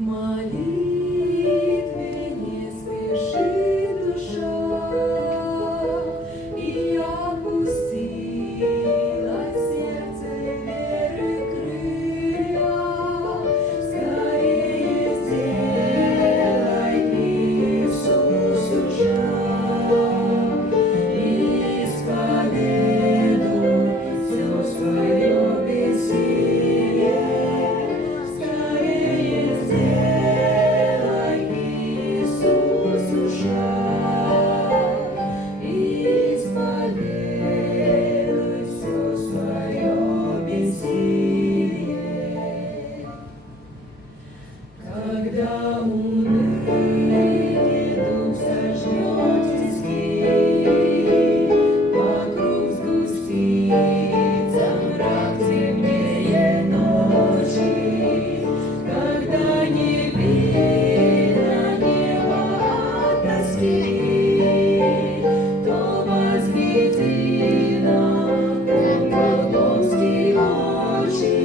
молитве не спешит душа, и опустила сердце веры крылья. Скорее сделай к Иисусу шаг, исповедуй все свое бессилие. Скорее сделай к Иисусу шаг, исповедуй все свое бессилие. Когда уныние дух сожжет тиски, вокруг сгустится мрак темнее ночи, когда не видно неба от тоски, то возведи на Голгофские очи.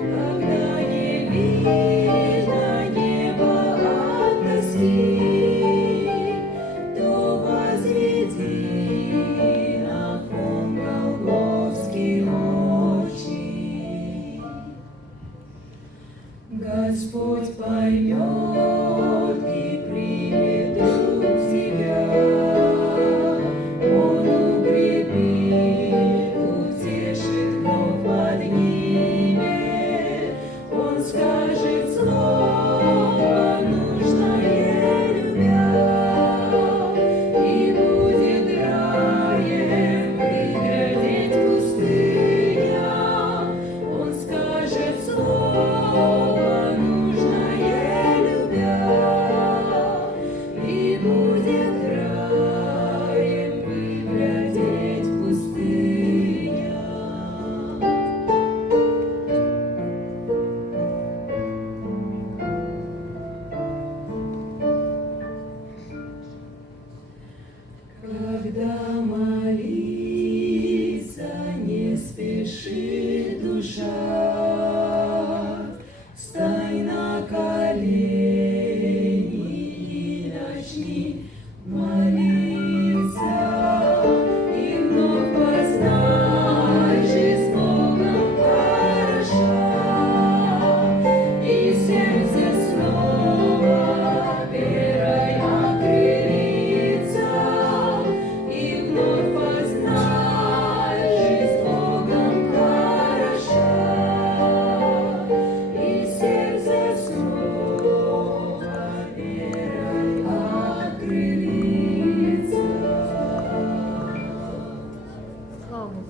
Когда не видно неба от тоски, то возведи на Голгофские очи. Господь поймет